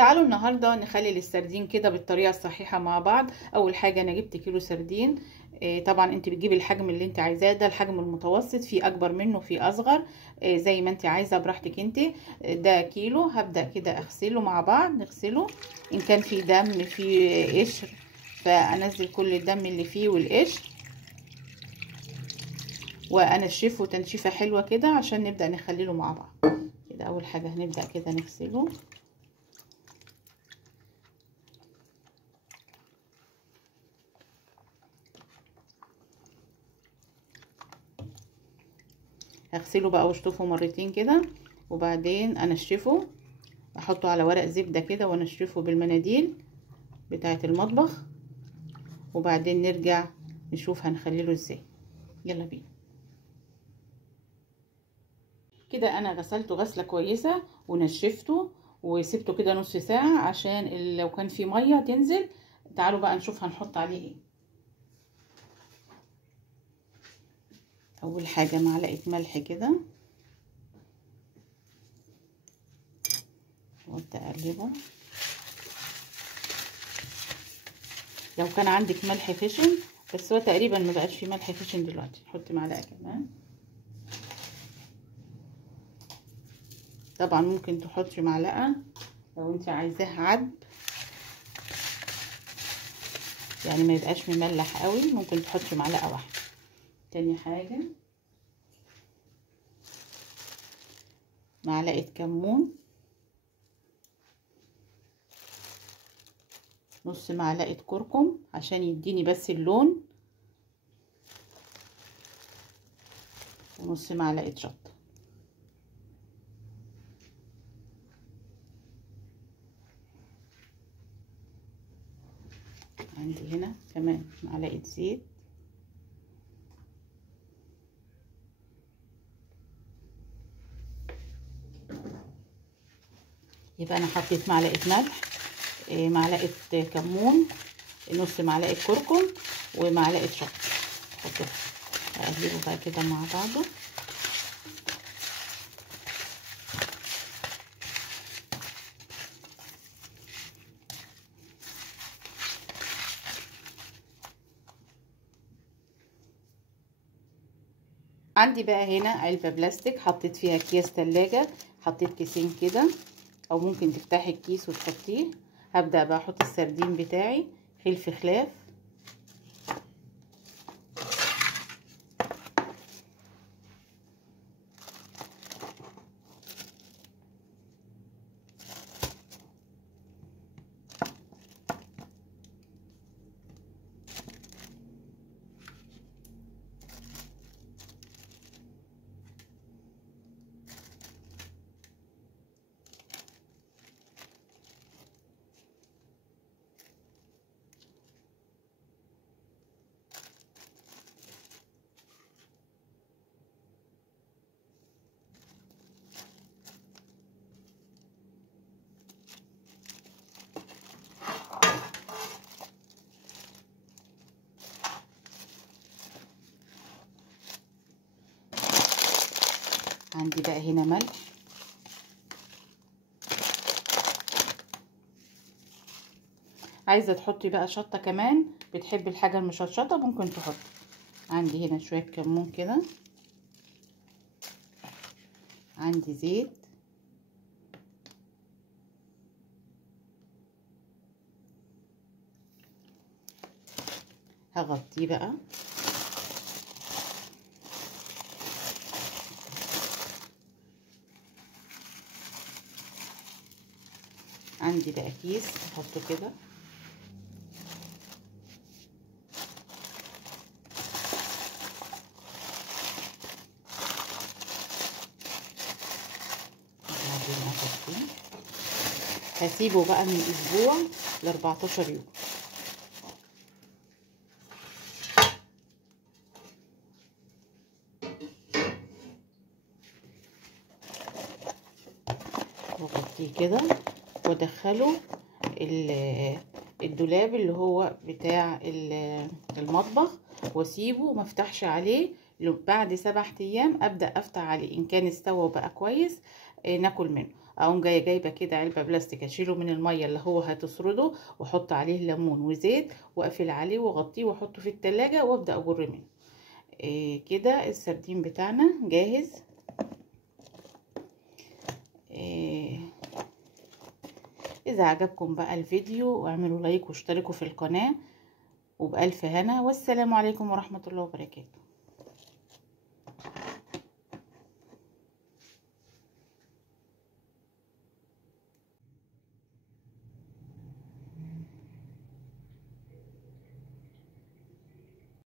تعالوا النهارده نخلي السردين كده بالطريقه الصحيحه مع بعض. اول حاجه انا جبت كيلو سردين. طبعا انت بتجيبي الحجم اللي انت عايزاه، ده الحجم المتوسط، في اكبر منه في اصغر، زي ما انت عايزه براحتك انت. ده كيلو. هبدا كده اغسله مع بعض، نغسله ان كان في دم في قشر فانزل كل الدم اللي فيه والقشر وانشفه تنشيفه حلوه كده عشان نبدا نخلله مع بعض كده. اول حاجه هنبدا كده نغسله. هغسله بقى واشطفه مرتين كده وبعدين انشفه، احطه على ورق زبدة كده وانشفه بالمناديل بتاعة المطبخ وبعدين نرجع نشوف هنخلله ازاي. يلا بينا. كده انا غسلته غسلة كويسة ونشفته وسبته كده نص ساعة عشان لو كان في مية تنزل. تعالوا بقى نشوف هنحط عليه ايه. اول حاجة معلقة ملح كده وابدا اقلبه. لو كان عندك ملح خشن، بس هو تقريبا ما بقاش فيه ملح خشن دلوقتي، حطي معلقه كمان. طبعا ممكن تحطي معلقه لو انت عايزاه عذب، يعني ما يبقاش مملح قوي، ممكن تحطي معلقه واحده. تاني حاجه معلقه كمون، نص معلقه كركم عشان يديني بس اللون، ونص معلقه شطه. عندي هنا كمان معلقه زيت، يبقى انا حطيت معلقه ملح، معلقه كمون، نص معلقه كركم ومعلقه شطه. احطه اقلبه بقى كده مع بعضه. عندي بقى هنا علبه بلاستيك حطيت فيها اكياس تلاجة، حطيت كيسين كده او ممكن تفتحي الكيس وتحطيه. هبدا بقى احط السردين بتاعي خلف خلاف. عندي بقى هنا ملح، عايزه تحطي بقى شطه كمان، بتحبي الحاجه المشطشطه ممكن تحطي. عندي هنا شويه كمون كده، عندي زيت، هغطيه بقى. عندي بقى كيس احطه كده، بعدين احطه. هسيبه بقى من اسبوع ل 14 يوم. واغطيه كده وادخله الدولاب اللي هو بتاع المطبخ واسيبه مفتحش عليه. بعد 7 ايام ابدا افتح عليه، ان كان استوى وبقى كويس ناكل منه. اقوم جايبه كده علبه بلاستيك، اشيله من الميه اللي هو هتسرده، واحط عليه ليمون وزيت، واقفل عليه واغطيه واحطه في التلاجة، وابدا اجر منه. كده السردين بتاعنا جاهز. اذا عجبكم بقى الفيديو اعملوا لايك واشتركوا في القناه، وبألف هنا، والسلام عليكم ورحمه الله وبركاته.